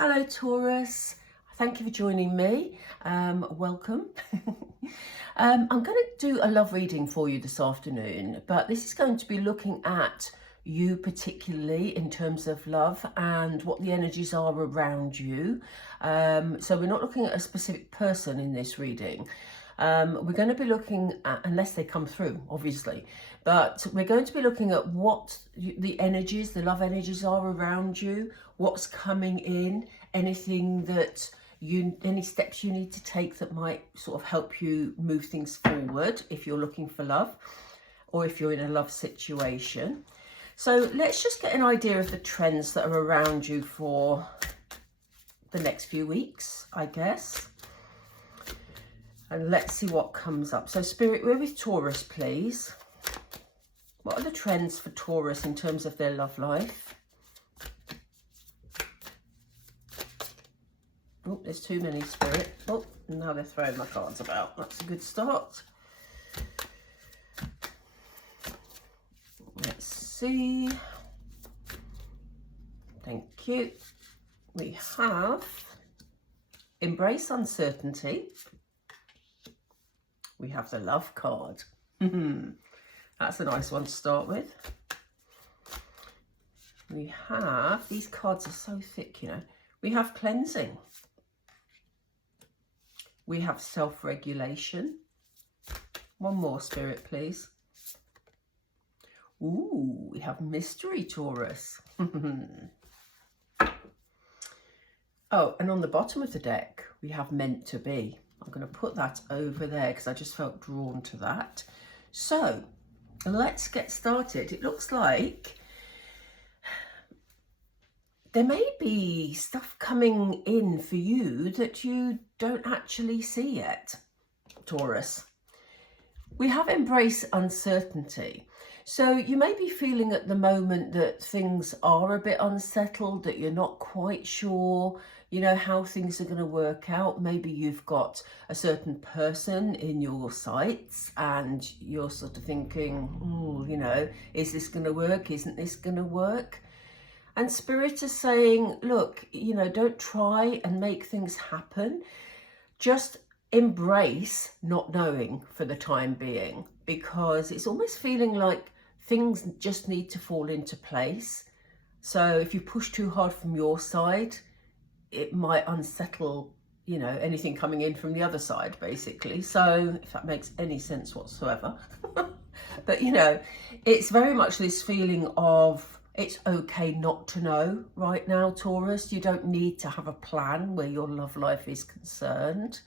Hello Taurus, thank you for joining me. Welcome. I'm going to do a love reading for you this afternoon, but this is going to be looking at you particularly in terms of love and what the energies are around you. So we're not looking at a specific person in this reading. We're going to be looking at, unless they come through, obviously, but we're going to be looking at what the energies, the love energies are around you, what's coming in, anything that any steps you need to take that might sort of help you move things forward if you're looking for love or if you're in a love situation. So let's just get an idea of the trends that are around you for the next few weeks, I guess. And let's see what comes up. So Spirit, we're with Taurus, please. What are the trends for Taurus in terms of their love life? Oh, there's too many, Spirit. Oh, now they're throwing my cards about. That's a good start. Let's see. Thank you. We have embrace uncertainty. We have the love card. That's a nice one to start with. We have, these cards are so thick, you know. We have cleansing. We have self-regulation. One more, Spirit, please. Ooh, we have mystery, Taurus. Oh, and on the bottom of the deck, we have meant to be. I'm going to put that over there because I just felt drawn to that. So let's get started. It looks like there may be stuff coming in for you that you don't actually see yet, Taurus. We have embrace uncertainty. So you may be feeling at the moment that things are a bit unsettled, that you're not quite sure, you know, how things are going to work out. Maybe you've got a certain person in your sights and you're sort of thinking, oh, you know, is this going to work? Isn't this going to work? And Spirit is saying, look, you know, don't try and make things happen. Just embrace not knowing for the time being, because it's almost feeling like things just need to fall into place. So if you push too hard from your side, it might unsettle, you know, anything coming in from the other side, basically. So if that makes any sense whatsoever. But, you know, it's very much this feeling of it's okay not to know right now, Taurus. You don't need to have a plan where your love life is concerned.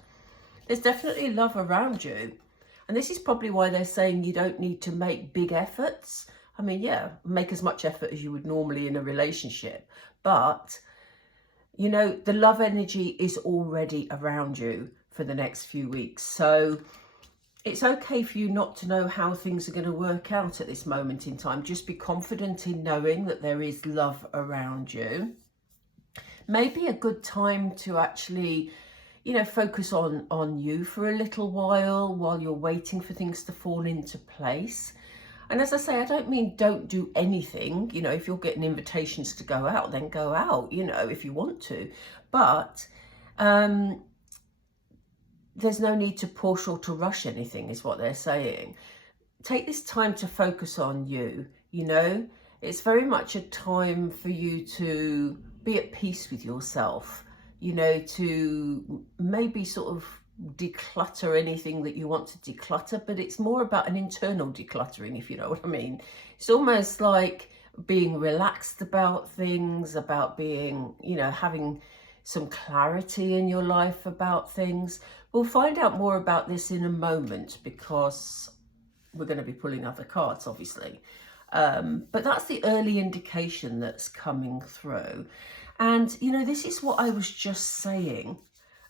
There's definitely love around you. And this is probably why they're saying you don't need to make big efforts. I mean, yeah, make as much effort as you would normally in a relationship. But, you know, the love energy is already around you for the next few weeks. So it's okay for you not to know how things are going to work out at this moment in time. Just be confident in knowing that there is love around you. Maybe a good time to actually, you know, focus on you for a little while you're waiting for things to fall into place. And as I say, I don't mean don't do anything. You know, if you're getting invitations to go out, then go out, you know, if you want to. But there's no need to push or to rush anything, is what they're saying. Take this time to focus on you, you know. It's very much a time for you to be at peace with yourself, you know, to maybe sort of declutter anything that you want to declutter, but it's more about an internal decluttering, if you know what I mean. It's almost like being relaxed about things, about being, you know, having some clarity in your life about things. We'll find out more about this in a moment because we're going to be pulling other cards, obviously. But that's the early indication that's coming through. And, you know, this is what I was just saying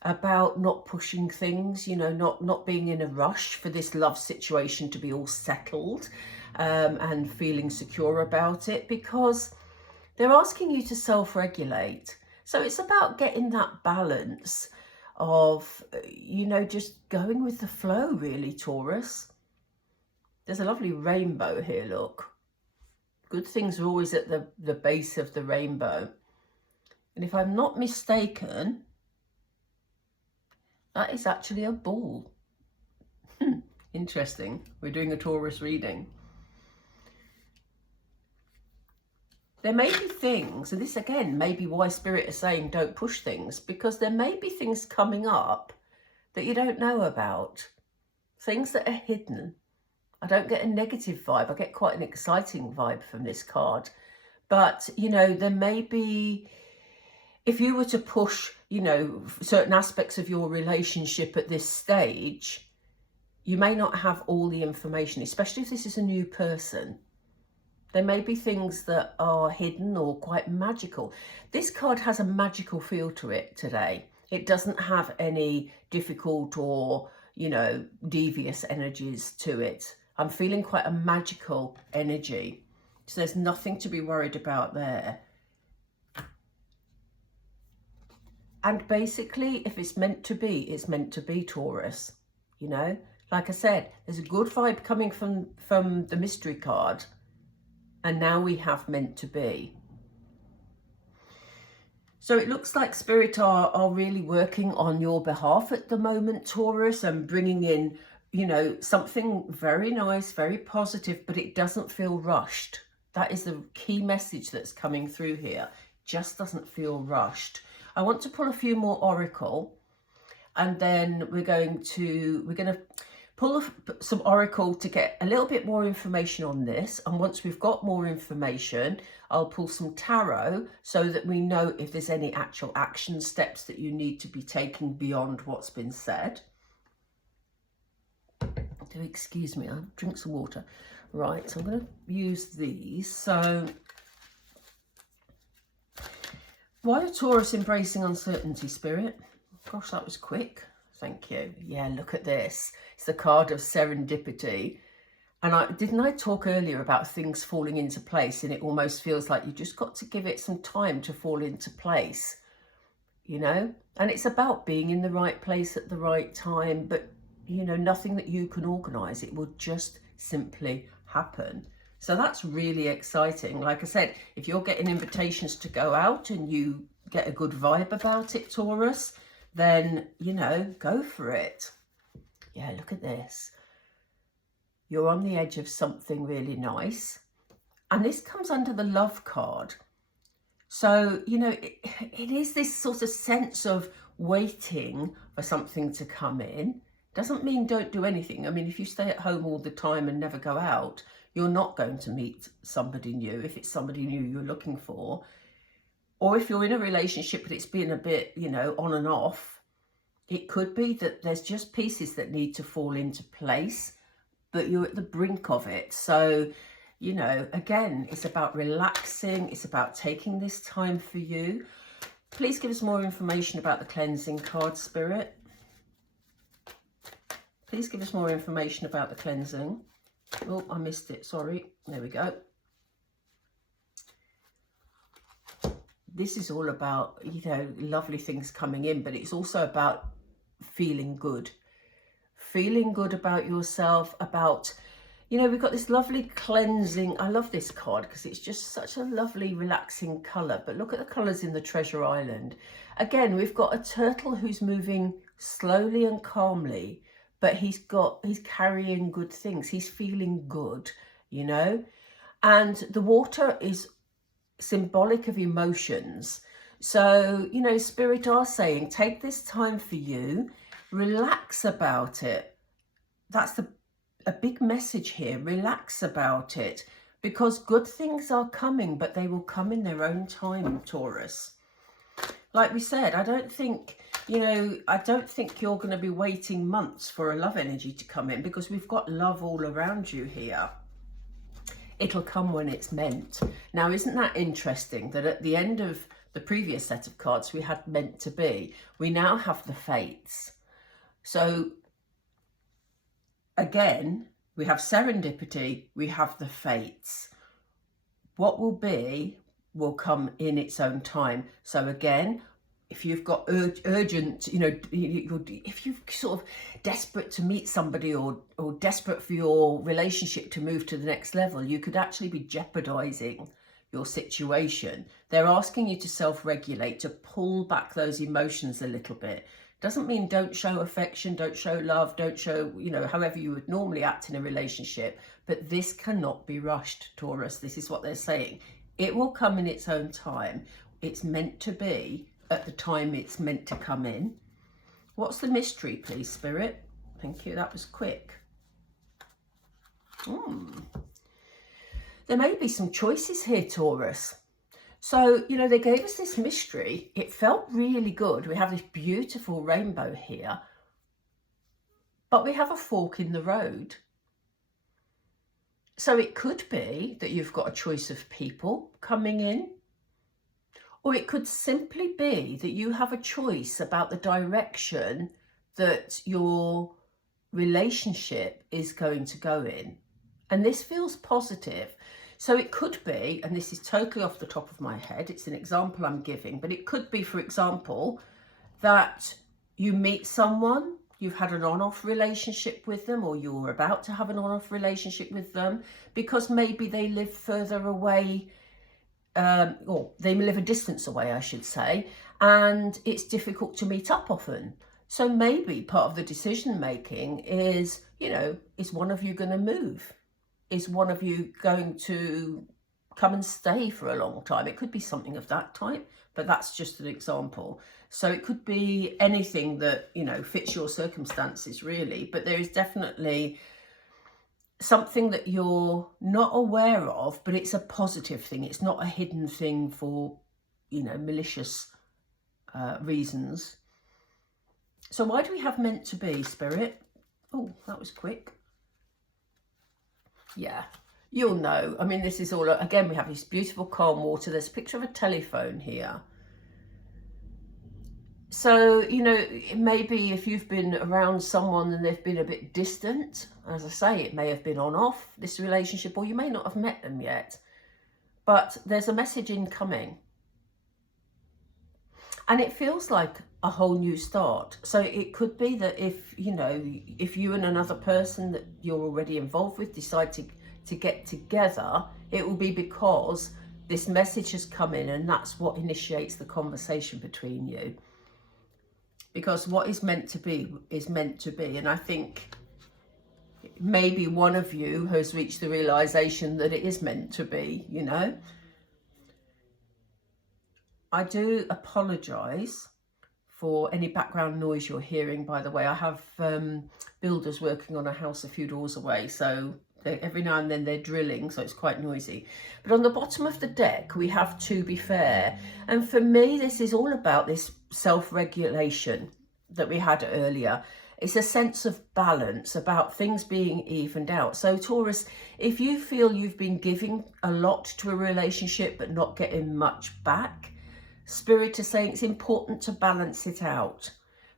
about not pushing things, you know, not being in a rush for this love situation to be all settled and feeling secure about it, because they're asking you to self-regulate. So it's about getting that balance of, you know, just going with the flow, really, Taurus. There's a lovely rainbow here, look. Good things are always at the base of the rainbow. And if I'm not mistaken, that is actually a bull. Interesting. We're doing a Taurus reading. There may be things, and this again may be why Spirit is saying don't push things, because there may be things coming up that you don't know about. Things that are hidden. I don't get a negative vibe. I get quite an exciting vibe from this card. But, you know, there may be, if you were to push, you know, certain aspects of your relationship at this stage, you may not have all the information, especially if this is a new person. There may be things that are hidden or quite magical. This card has a magical feel to it today. It doesn't have any difficult or, you know, devious energies to it. I'm feeling quite a magical energy. So there's nothing to be worried about there. And basically, if it's meant to be, it's meant to be, Taurus. You know, like I said, there's a good vibe coming from the mystery card. And now we have meant to be. So it looks like Spirit are really working on your behalf at the moment, Taurus, and bringing in, you know, something very nice, very positive, but it doesn't feel rushed. That is the key message that's coming through here. Just doesn't feel rushed. I want to pull a few more oracle, and then we're going to pull some oracle to get a little bit more information on this. And once we've got more information, I'll pull some tarot so that we know if there's any actual action steps that you need to be taking beyond what's been said. Do excuse me, I'll drink some water. Right, so I'm going to use these. So, why are Taurus embracing uncertainty, Spirit? Gosh, that was quick. Thank you. Yeah, look at this. It's the card of serendipity. And didn't I talk earlier about things falling into place, and it almost feels like you just got to give it some time to fall into place, you know? And it's about being in the right place at the right time, but, you know, nothing that you can organise. It will just simply happen. So that's really exciting. Like I said, if you're getting invitations to go out and you get a good vibe about it, Taurus, then, you know, go for it. Yeah, look at this. You're on the edge of something really nice. And this comes under the love card. So, you know, it is this sort of sense of waiting for something to come in. Doesn't mean don't do anything. I mean, if you stay at home all the time and never go out, you're not going to meet somebody new, if it's somebody new you're looking for. Or if you're in a relationship but it's been a bit, you know, on and off, it could be that there's just pieces that need to fall into place, but you're at the brink of it. So, you know, again, it's about relaxing. It's about taking this time for you. Please give us more information about the cleansing card, Spirit. Please give us more information about the cleansing. Oh, I missed it. Sorry. There we go. This is all about, you know, lovely things coming in, but it's also about feeling good. Feeling good about yourself, about, you know, we've got this lovely cleansing. I love this card because it's just such a lovely, relaxing colour. But look at the colours in the Treasure Island. Again, we've got a turtle who's moving slowly and calmly, but he's carrying good things. He's feeling good, you know. And the water is symbolic of emotions. So, you know, Spirit are saying, take this time for you, relax about it. That's a big message here. Relax about it, because good things are coming, but they will come in their own time, Taurus. Like we said, I don't think you're going to be waiting months for a love energy to come in, because we've got love all around you here. It'll come when it's meant. Now, isn't that interesting that at the end of the previous set of cards, we had meant to be. We now have the fates. So, again, we have serendipity, we have the fates. What will be will come in its own time. So again, if you've got urgent, you know, if you're sort of desperate to meet somebody or desperate for your relationship to move to the next level, you could actually be jeopardizing your situation. They're asking you to self-regulate, to pull back those emotions a little bit. Doesn't mean don't show affection, don't show love, don't show, you know, however you would normally act in a relationship. But this cannot be rushed, Taurus. This is what they're saying. It will come in its own time. It's meant to be at the time it's meant to come in. What's the mystery, please, Spirit? Thank you. That was quick. There may be some choices here, Taurus. So, you know, they gave us this mystery. It felt really good. We have this beautiful rainbow here, but we have a fork in the road. So it could be that you've got a choice of people coming in, or it could simply be that you have a choice about the direction that your relationship is going to go in. And this feels positive. So it could be, and this is totally off the top of my head, it's an example I'm giving, but it could be, for example, that you meet someone, you've had an on-off relationship with them, or you're about to have an on-off relationship with them, because maybe they live further away, or they live a distance away, I should say, and it's difficult to meet up often. So maybe part of the decision making is, you know, is one of you going to move? Is one of you going to come and stay for a long time? It could be something of that type, but that's just an example. So it could be anything that, you know, fits your circumstances, really. But there is definitely something that you're not aware of, but it's a positive thing. It's not a hidden thing for, you know, malicious reasons. So why do we have meant to be, Spirit? Oh, that was quick. Yeah, you'll know. I mean, this is all, again, we have this beautiful calm water. There's a picture of a telephone here. So, you know, maybe if you've been around someone and they've been a bit distant, as I say, it may have been on off, this relationship, or you may not have met them yet, but there's a message incoming. And it feels like a whole new start. So it could be that if, you know, if you and another person that you're already involved with decide to get together, it will be because this message has come in and that's what initiates the conversation between you. Because what is meant to be is meant to be. And I think maybe one of you has reached the realization that it is meant to be, you know. I do apologise for any background noise you're hearing, by the way. I have builders working on a house a few doors away, so every now and then they're drilling, so it's quite noisy. But on the bottom of the deck, we have To Be Fair. And for me, this is all about this self-regulation that we had earlier. It's a sense of balance, about things being evened out. So Taurus, if you feel you've been giving a lot to a relationship but not getting much back, Spirit is saying it's important to balance it out,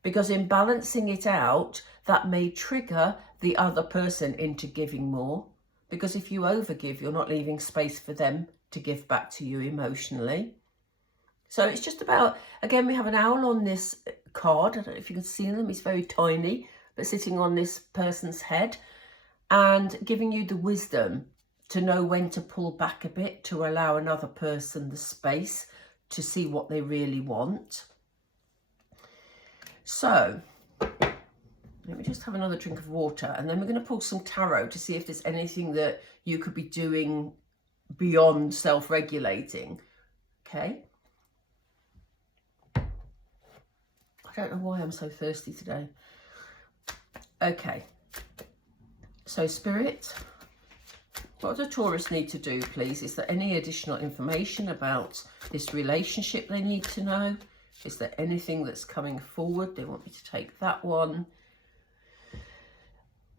because in balancing it out, that may trigger the other person into giving more, because if you overgive, you're not leaving space for them to give back to you emotionally. So it's just about, again, we have an owl on this card. I don't know if you can see them. It's very tiny, but sitting on this person's head and giving you the wisdom to know when to pull back a bit, to allow another person the space to see what they really want. So let me just have another drink of water, and then we're going to pull some tarot to see if there's anything that you could be doing beyond self-regulating. Okay. I don't know why I'm so thirsty today. Okay. So Spirit, what does Taurus need to do, please? Is there any additional information about this relationship they need to know? Is there anything that's coming forward? They want me to take that one.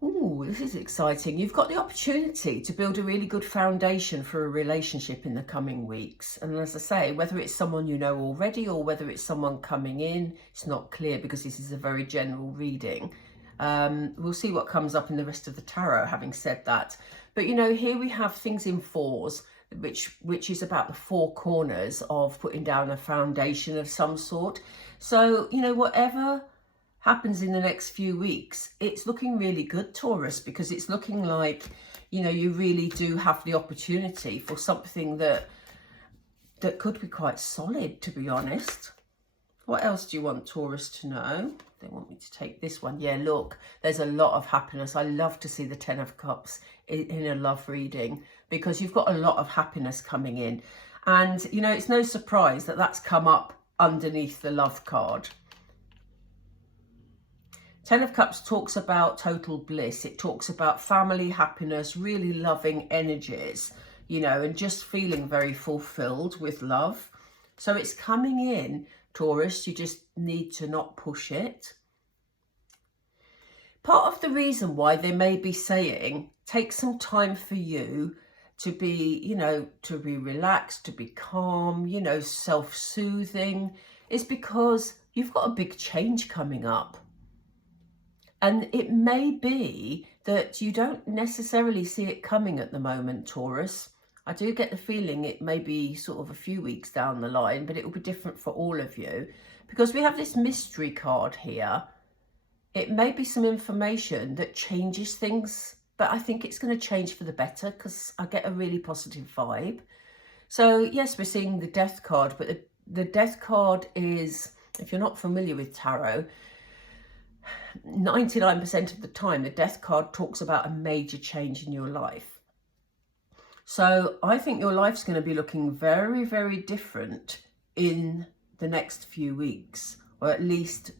Ooh, this is exciting. You've got the opportunity to build a really good foundation for a relationship in the coming weeks. And as I say, whether it's someone you know already or whether it's someone coming in, it's not clear because this is a very general reading. We'll see what comes up in the rest of the tarot, having said that. But, you know, here we have things in fours, which is about the four corners of putting down a foundation of some sort. So, you know, whatever happens in the next few weeks, it's looking really good, Taurus, because it's looking like, you know, you really do have the opportunity for something that that could be quite solid, to be honest. What else do you want Taurus to know? They want me to take this one. Yeah, look, there's a lot of happiness. I love to see the Ten of Cups in a love reading, because you've got a lot of happiness coming in. And, you know, it's no surprise that that's come up underneath the love card. Ten of Cups talks about total bliss. It talks about family happiness, really loving energies, you know, and just feeling very fulfilled with love. So it's coming in, Taurus. You just need to not push it. Part of the reason why they may be saying, take some time for you to be, you know, to be relaxed, to be calm, you know, self-soothing, is because you've got a big change coming up. And it may be that you don't necessarily see it coming at the moment, Taurus. I do get the feeling it may be sort of a few weeks down the line, but it will be different for all of you, because we have this mystery card here. It may be some information that changes things, but I think it's going to change for the better, because I get a really positive vibe. So yes, we're seeing the Death card, but the Death card is, if you're not familiar with tarot, 99% of the time, the Death card talks about a major change in your life. So I think your life's going to be looking very, very different in the next few weeks, or at least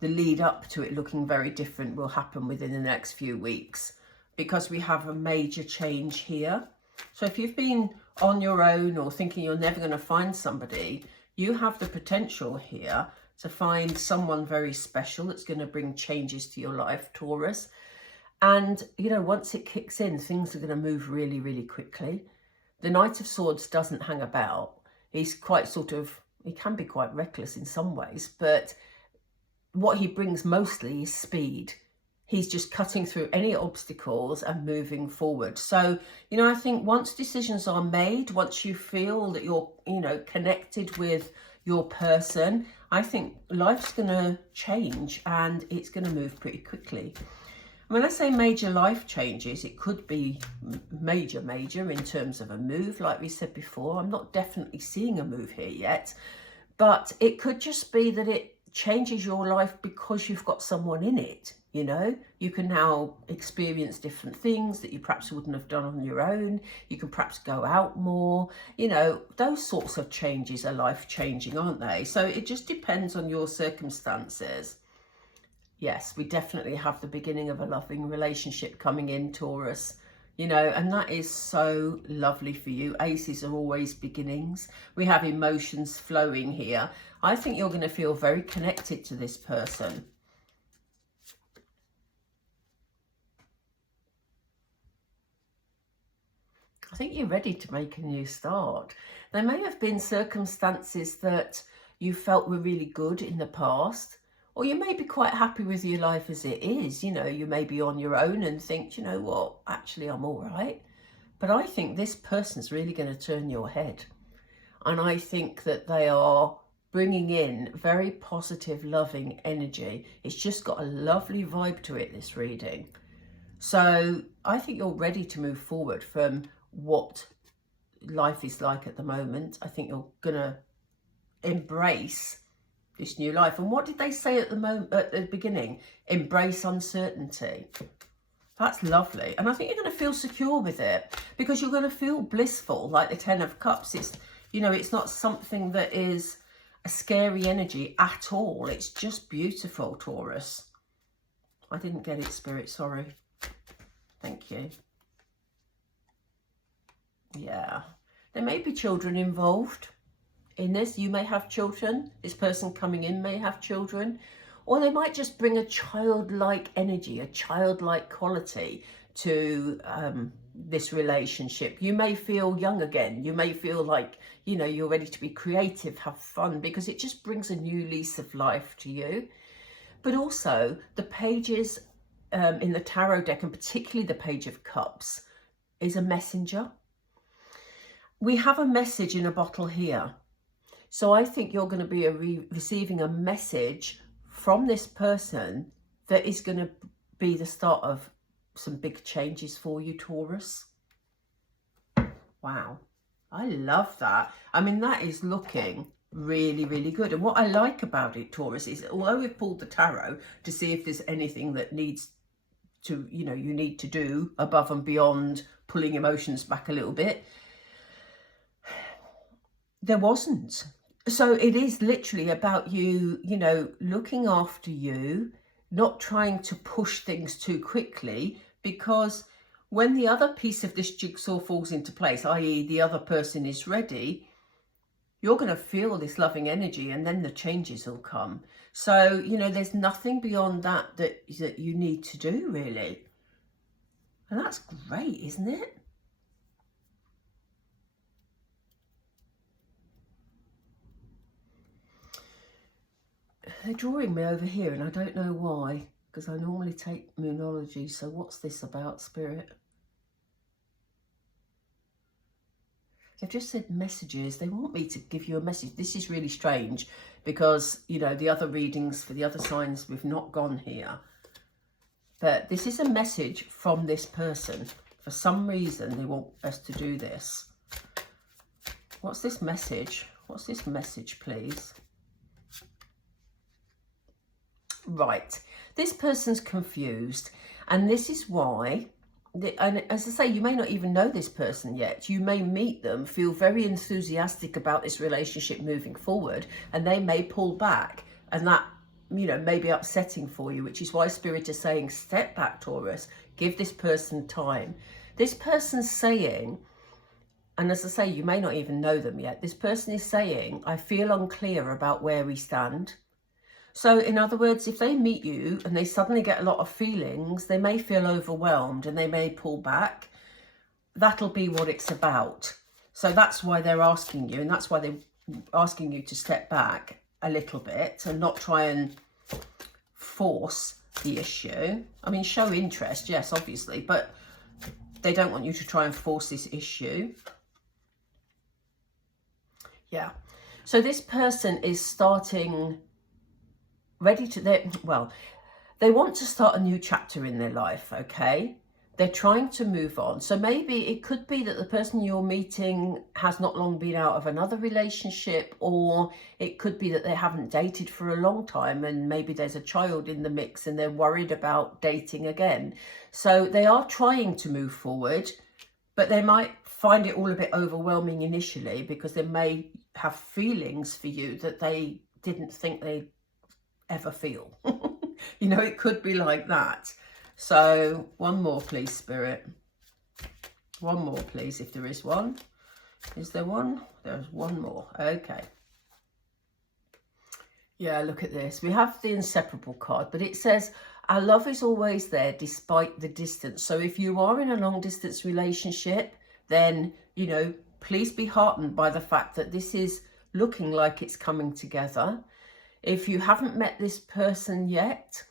the lead up to it looking very different will happen within the next few weeks, because we have a major change here. So if you've been on your own or thinking you're never going to find somebody, you have the potential here to find someone very special that's going to bring changes to your life, Taurus. And, you know, once it kicks in, things are going to move really, really quickly. The Knight of Swords doesn't hang about. He's quite he can be quite reckless in some ways, but what he brings mostly is speed. He's just cutting through any obstacles and moving forward. So, you know, I think once decisions are made, once you feel that you're, you know, connected with your person, I think life's going to change and it's going to move pretty quickly. When I say major life changes, it could be major in terms of a move, like we said before. I'm not definitely seeing a move here yet, but it could just be that it changes your life because you've got someone in it. You know, you can now experience different things that you perhaps wouldn't have done on your own. You can perhaps go out more. You know, those sorts of changes are life changing, aren't they? So it just depends on your circumstances. Yes, we definitely have the beginning of a loving relationship coming in, Taurus. You know, and that is so lovely for you. Aces are always beginnings. We have emotions flowing here. I think you're going to feel very connected to this person. I think you're ready to make a new start. There may have been circumstances that you felt were really good in the past, or you may be quite happy with your life as it is. You know, you may be on your own and think, you know what, actually I'm all right. But I think this person's really going to turn your head. And I think that they are bringing in very positive, loving energy. It's just got a lovely vibe to it, this reading. So I think you're ready to move forward from what life is like at the moment. I think you're going to embrace this new life. And what did they say at the beginning? Embrace uncertainty. That's lovely. And I think you're going to feel secure with it, because you're going to feel blissful, like the Ten of Cups. It's, you know, it's not something that is a scary energy at all. It's just beautiful, Taurus. I didn't get it, Spirit, sorry. Thank you. Yeah. There may be children involved in this. You may have children. This person coming in may have children. Or they might just bring a childlike energy, a childlike quality to this relationship. You may feel young again. You may feel like, you know, you're ready to be creative, have fun, because it just brings a new lease of life to you. But also the pages in the tarot deck, and particularly the Page of Cups, is a messenger. We have a message in a bottle here. So I think you're going to be receiving a message from this person that is going to be the start of some big changes for you, Taurus. Wow. I love that. I mean, that is looking really, really good. And what I like about it, Taurus, is although we've pulled the tarot to see if there's anything that needs to, you need to do above and beyond pulling emotions back a little bit, there wasn't. So it is literally about you, looking after you, not trying to push things too quickly, because when the other piece of this jigsaw falls into place, i.e. the other person is ready, you're going to feel this loving energy, and then the changes will come. So, there's nothing beyond that you need to do, really. And that's great, isn't it? They're drawing me over here, and I don't know why, because I normally take Moonology. So what's this about, Spirit? They've just said messages. They want me to give you a message. This is really strange because, the other readings for the other signs, we've not gone here. But this is a message from this person. For some reason, they want us to do this. What's this message? What's this message, please? Right. This person's confused. And this is why... And as I say, you may not even know this person yet. You may meet them, feel very enthusiastic about this relationship moving forward, and they may pull back, and that, may be upsetting for you, which is why Spirit is saying, step back, Taurus, give this person time. This person's saying, and as I say, you may not even know them yet, this person is saying, I feel unclear about where we stand. So in other words, if they meet you and they suddenly get a lot of feelings, they may feel overwhelmed and they may pull back. That'll be what it's about. So that's why they're asking you, and that's why they're asking you to step back a little bit and not try and force the issue. I mean, show interest, yes, obviously, but they don't want you to try and force this issue. Yeah. So this person is starting... ready to, they want to start a new chapter in their life, okay? They're trying to move on. So maybe it could be that the person you're meeting has not long been out of another relationship, or it could be that they haven't dated for a long time and maybe there's a child in the mix and they're worried about dating again. So they are trying to move forward, but they might find it all a bit overwhelming initially because they may have feelings for you that they didn't think they ever feel. It could be like that. So one more, please, Spirit. One more, please, if there is one. Is there one? There's one more. Okay. Yeah, look at this. We have the inseparable card, but it says our love is always there despite the distance. So if you are in a long distance relationship, then, please be heartened by the fact that this is looking like it's coming together. If you haven't met this person yet,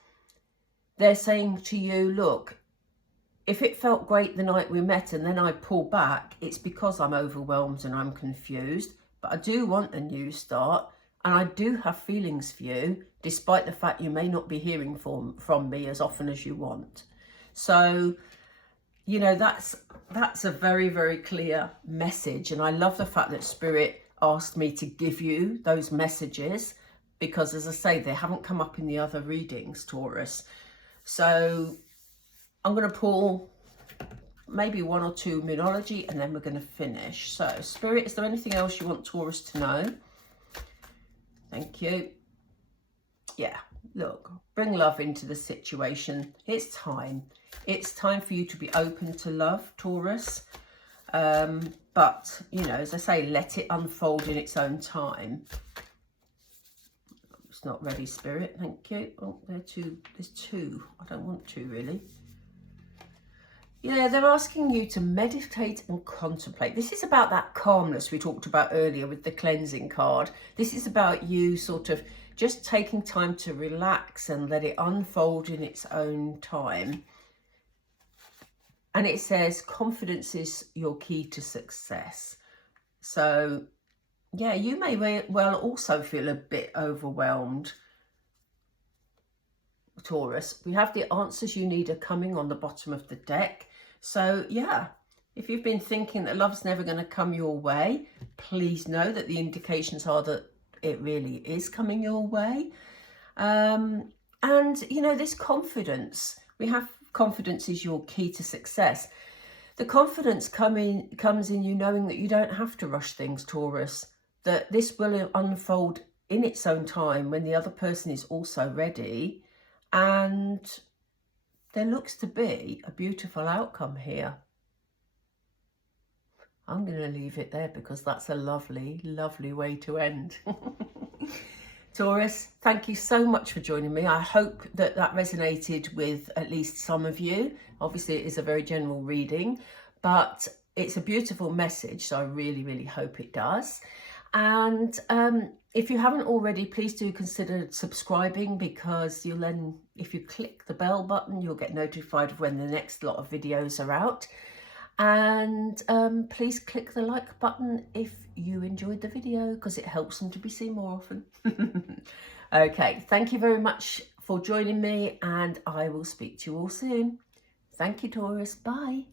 they're saying to you, look, if it felt great the night we met and then I pull back, it's because I'm overwhelmed and I'm confused. But I do want a new start, and I do have feelings for you, despite the fact you may not be hearing from me as often as you want. So, that's a very, very clear message. And I love the fact that Spirit asked me to give you those messages, because as I say, they haven't come up in the other readings, Taurus. So I'm going to pull maybe one or two Moonology, and then we're going to finish. So Spirit, is there anything else you want Taurus to know? Thank you. Yeah, look, bring love into the situation. It's time. It's time for you to be open to love, Taurus. But, as I say, let it unfold in its own time. It's not ready, Spirit. Thank you. Oh, there's two. I don't want two, really. Yeah, they're asking you to meditate and contemplate. This is about that calmness we talked about earlier with the cleansing card. This is about you sort of just taking time to relax and let it unfold in its own time. And it says confidence is your key to success. So, yeah, you may well also feel a bit overwhelmed, Taurus. We have the answers you need are coming on the bottom of the deck. So, yeah, If you've been thinking that love's never going to come your way, please know that the indications are that it really is coming your way. And, you know, this confidence, we have confidence is your key to success. The confidence comes in you knowing that you don't have to rush things, Taurus, that this will unfold in its own time when the other person is also ready. And there looks to be a beautiful outcome here. I'm going to leave it there because that's a lovely, lovely way to end. Taurus, thank you so much for joining me. I hope that that resonated with at least some of you. Obviously, it is a very general reading, but it's a beautiful message, so I really, really hope it does. And if you haven't already, please do consider subscribing, because you'll then, if you click the bell button, you'll get notified of when the next lot of videos are out. And please click the like button if you enjoyed the video, because it helps them to be seen more often. Okay, thank you very much for joining me, and I will speak to you all soon. Thank you, Taurus. Bye.